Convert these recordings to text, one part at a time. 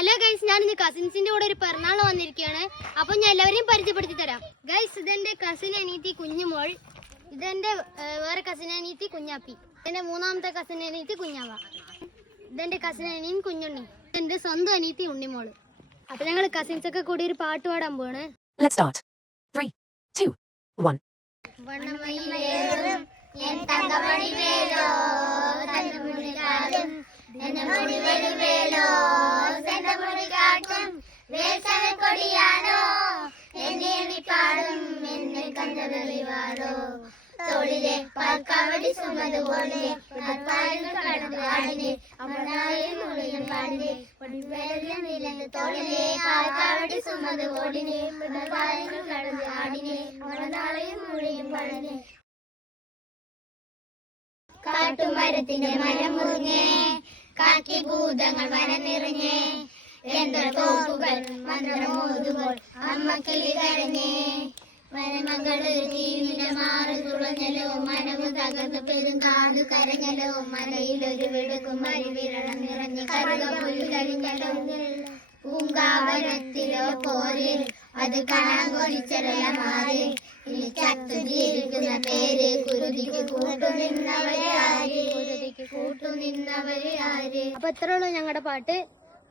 Hello guys, ഞാൻ ഇന്ന് കസിൻസിന്റെ കൂടെ ഒരു പിറന്നാൾ വന്നിരിക്കുകയാണ്. അപ്പൊ ഞാൻ എല്ലാവരെയും പരിചയപ്പെടുത്തി തരാം. ഗൈസ്, ഇതെന്റെ കസിൻ അനീതി കുഞ്ഞുമോൾ, ഇതെന്റെ വേറെ കസിൻ അനീതി കുഞ്ഞാപ്പി, ഇതെന്റെ മൂന്നാമത്തെ കസിൻ അനീതി കുഞ്ഞാവ, ഇതെന്റെ കസിൻ അനിയൻ കുഞ്ഞുണ്ണി, ഇതെന്റെ സ്വന്തം അനീതി ഉണ്ണിമോള്. അപ്പൊ ഞങ്ങൾ കസിൻസ് ഒക്കെ കൂടി ഒരു പാട്ട് പാടാൻ പോവാണ്. Let's start. 3, 2, 1. തോളിലെ പാൽക്കാവടി സുമതുപോലെ ആടിനെ അമൃതായും മുളിയും പാടിനെ തോളിലെ പാൽക്കാവടി സുമതുപോടിനെ കടന്ന് ആടിനെ അമൃതായും മുളിയും പാടിനെ. കാട്ടുമരത്തിന്റെ മരം മുറിഞ്ഞേ കാക്കി ഭൂതങ്ങൾ വനനിറഞ്ഞേ യന്ത്രത്തോക്കുകൾ മന്ത്രമോതുമ്പോൾ അമ്മ കിളി കരഞ്ഞേ മരമകള് തീവിനെ മാറി തുളഞ്ഞല്ലോ മനവ് തകർന്ന് പെരുങ്കാട് കരഞ്ഞല്ലോ മലയിലൊരു വെടുക്കും മരിവിരണം നിറഞ്ഞ് കരുകപ്പൊലി കഴിഞ്ഞല്ലോ പൂങ്കാവനത്തിലോ പോര് അത് കാണാൻ കൊലിച്ചരല മാറി ഇനി ചത്തു ജീവിക്കുന്ന പേര് കുരുതിക്ക് കൂട്ടുനിന്നവര് ആര്. അപ്പൊ ഇത്രയുള്ളൂ ഞങ്ങളുടെ പാട്ട്.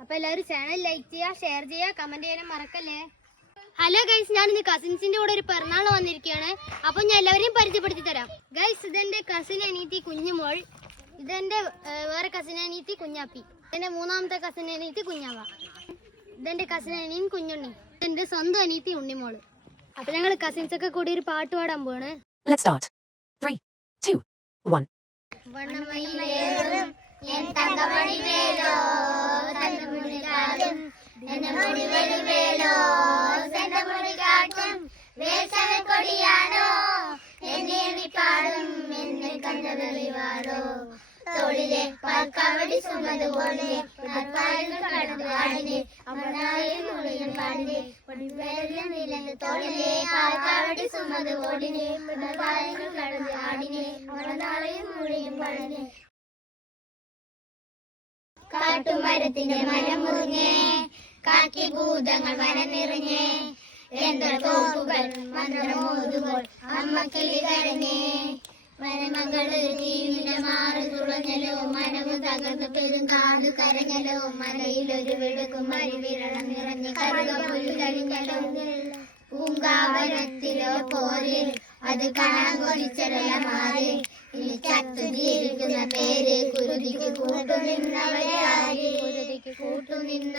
അപ്പൊ എല്ലാവരും ചാനൽ ലൈക്ക് ചെയ്യുക, ഷെയർ ചെയ്യുക, കമന്റ് ചെയ്യാനും മറക്കല്ലേ. ഹലോ ഗൈസ്, ഞാൻ ഇന്ന് കസിൻസിന്റെ കൂടെ ഒരു പിറന്നാൾ വന്നിരിക്കുകയാണ്. അപ്പൊ ഞാൻ എല്ലാവരെയും പരിചയപ്പെടുത്തി തരാം. ഗൈസ്, ഇതെന്റെ കസിൻ അനീതി കുഞ്ഞുമോൾ, ഇതെന്റെ വേറെ കസിൻ അനീതി കുഞ്ഞാപ്പി, ഇതെന്റെ മൂന്നാമത്തെ കസിൻ അനീതി കുഞ്ഞാവ, ഇതെന്റെ കസിൻ അനിയൻ കുഞ്ഞുണ്ണി, ഇതെന്റെ സ്വന്തം അനീതി ഉണ്ണിമോള്. അപ്പൊ ഞങ്ങൾ കസിൻസ് ഒക്കെ കൂടി ഒരു പാട്ട് പാടാൻ പോവാണ്. Let's start. 3, 2, 1. തോളിലെ പാൽക്കാവടി സുമതുപോലെ ആടിനെ അമൃതായും മുളിയും പാടിനെ തോളിലെ പാൽക്കാവടി സുമതുപോടിനെ കടന്ന് ആടിനെ അമൃതായും മുളിയും പാടിനെ. കാട്ടുമരത്തിന്റെ മരം മുറിഞ്ഞേ കാക്കി ഭൂതങ്ങൾ വനനിറഞ്ഞേ യന്ത്രത്തോക്കുകൾ മന്ത്രമോതുമ്പോൾ അമ്മ കിളി കരഞ്ഞേ മരമകള് തീവിനെ മാറി തുളഞ്ഞല്ലോ മനവ് തകർന്ന് പെരുങ്കാട് കരഞ്ഞല്ലോ മലയിലൊരു വെടുക്കും മരിവിരണം നിറഞ്ഞ് കരുകപ്പൊലി കഴിഞ്ഞല്ലോ പൂങ്കാവനത്തിലോ പോര് അത് കാണാൻ കൊലിച്ചരല മാറി ഇനി ചത്തു ജീവിക്കുന്ന പേര് കുരുതിക്ക് കൂട്ടുനിന്നവരെ ആര്.